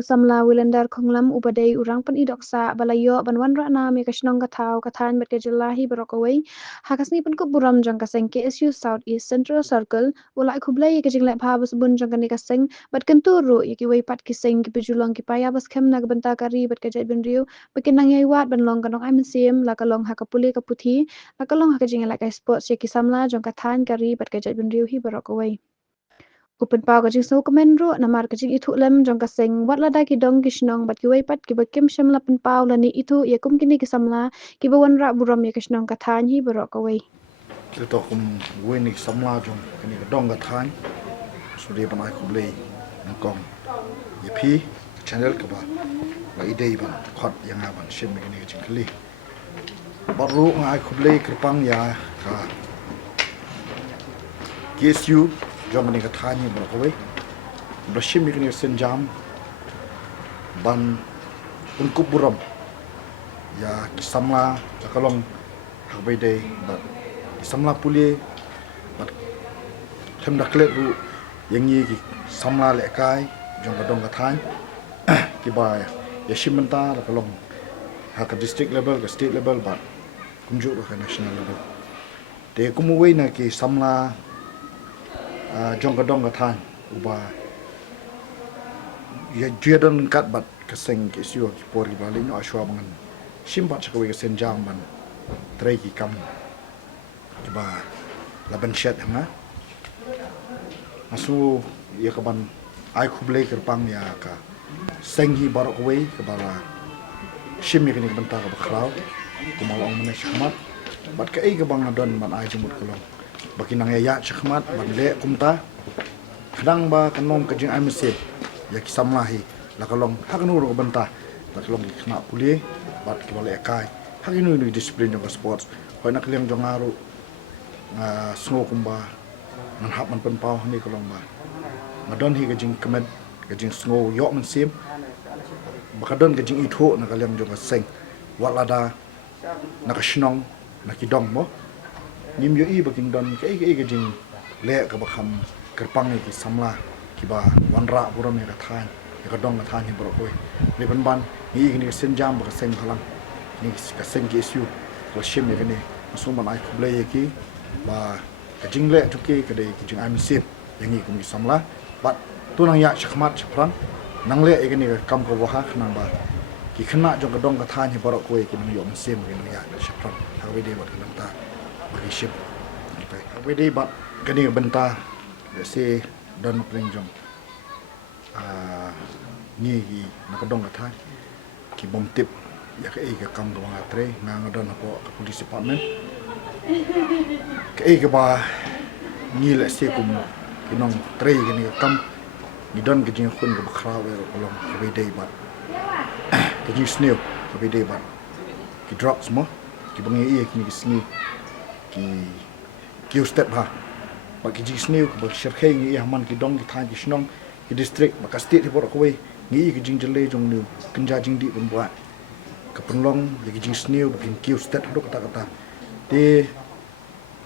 KSU Samla Wilynder Khonglam ubadai urang pen idoksa balayo banwan rana mi kashnong kathau kathan bet kejelahi berokawai hakasni pen kuburam jong kaseng KSU South East Central Circle ulai Khublei kejing lek pha bas bun jong kani kaseng bet kentu ru yaki wai pat kiseng ki pejulong ki paya bas kem na benta kari bet kejai ben riu bekinang yai wat ben long kanong ai mensim la kalong hakapuli kaputhi la kalong hakajing lek kai sports yaki samla jong kathan kari bet kejai ben riu hi berokawai Open pau kajing so komen ro namar kajing itu lem jong kaseng wat lada ki dong kishnong bat ki wai pat ki bakim sham la pen pau la ni itu ya kum kini kisamla ki bawan ra buram ya kishnong kathan hi barok kawai Kita kum wini samla jong kini dong kathan sudah banai Khublei nangkong yepi channel ke ba la ide ban khot yang aban shim kini kajing kali baru ngai Khublei kerpang ya ka KSU jom ni kathan ni berkawai bershim kini senjam ban ungkup buram ya kisamla cakalong hakbai dei bat kisamla puli bat them daklet ru yang ni ki samla lekai jong kadong kathan ki ba ya shimenta cakalong hak district level ke state level bat kumjuk ke national level te kumuwei na ki samla jong kadong kathan uba ya juadan kat bat keseng KSU ki pori bali no ashwa bangan simpat cakwe kesen jam ban trai ki kam ba laban shet hanga asu ya kaban ai Khublei kerpang ya ka senghi barok we ke bala shimi kini bentar ka bakrau kumalong mena shkhmat bat ka ai ka bang adon man ai jumut kolong bakinang ya shkhmat ban le kumta khadang ba kanom ka jing ai mesip ya kisamlahi la kalong haknu ro benta la kalong ki khna puli bat ki bale kai hakinu ni discipline jong sports hoi nak liang jong aru sngo kumba nan hap man pen pau ni kalong ba madon hi ka jing kemet ka jing sngo yok man sim bakadon ka jing itho na kaliang jong seng walada na ka shnong na ki dong mo nim yo i baking don ka ka jing le ka bakham kerpang ki samla ki ba wanra buram ni ka than ka dong ka than hi bro koi ni ban ban ni ni sen jam ba seng halang ni ka seng KSU ko shim ni ni masum ban ai Khublei ki ba ka jingle tuki ka dei ki jing am sip yang ni kum ki samla bat tu nang ya chkhmat chpran nang le ni kam ko wa nang ba ki khna jong ka dong ka than hi bro koi ki ni yom sim ki ni ya chpran ha we dei bat kan ta ba ki ship ha we dei bat ka ni benta de se don pring jong ni gi nakadong ka thai ki bom tip ya ka e ka kam do nga tre nga ngadon ko ka police department ka e ka ba ni la se kum kinong tre gi ni kam ni don gi jing khun ka khra we ro kolong ka be dei ba ka jing snail ka be dei ba ki drops mo ki bang e ki ni sni ki step ha ba ki jing snail ka ba shirkhe ni man ki dong ki thai ki shnong ki district ba ka state hi bor ko we ngi ki jing jele jong nu kinja jing di pun buat ka penlong ya ki jing snail ba kin kiu state ro kata kata te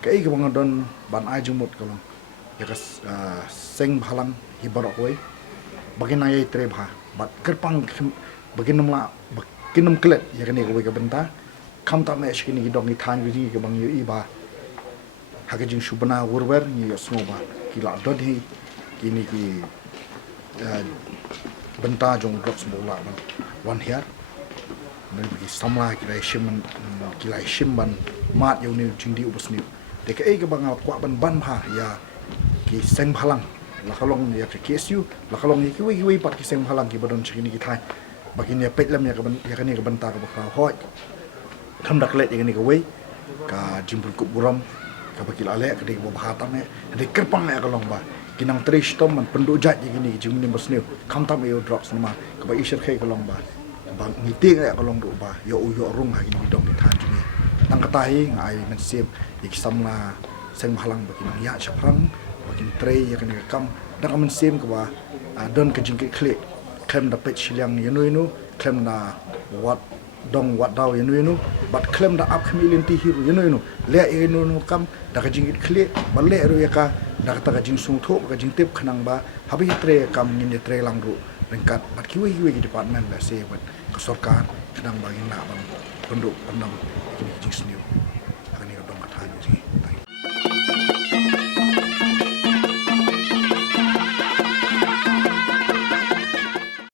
kai ka bang don ban ai jumut kalong ya ka seng bhalang hi bor ko we bagin ai tre bha bat kerpang bagin namla bakinam klet ya ka ni ko we ka benta kam ta me shkini ki dong ni than gi ki bang yu i ba ha ka jing shubana wurwer ni ya smo ba ki la dod hi ki ni ki benta jong drops bola ban wan here nan bi samla ki lai shim ki lai shim ban mat yo ni jingdi ubusni de ka e ka bang kwa ban pha ya ki seng bhalang la kalong ya ka KSU la kalong ni ki wi pat ki seng bhalang ki badon chini ki thai bakin ya pet lam ya ka ni ka benta ka bakra hoi tham dak let ya ni ka we ka jimpul kup buram ka bakil ale ka de bo bhata me de kerpang ya kalong ba kinang trish tom man pendu jat ye gini jing ni bosneu kam tam yo drops nama ka ba isher khai kalong ba bang ni te ya kalong ru ba yo rung ha gini dong ni than jini tang kata hi ngai man sim ik samla seng halang ba kinang ya chaprang ba kin tre ya kan kam da kam sim ka ba don ka jing ki khle klem da pech liang ye nu klem na wat dong wat daw ye nu but klem da up khmilin ti hiru ye nu le ye nu kam da ka jing ki khle ba le ru ya ka dak ta jing sung tho ka jing tip khanang ba habi tre kam ni tre lang ru ringkat bat kiwi di department la se bat kesorkar kadang bagi nak bang penduk pendam ini jing senior. Ini kadang kata ni.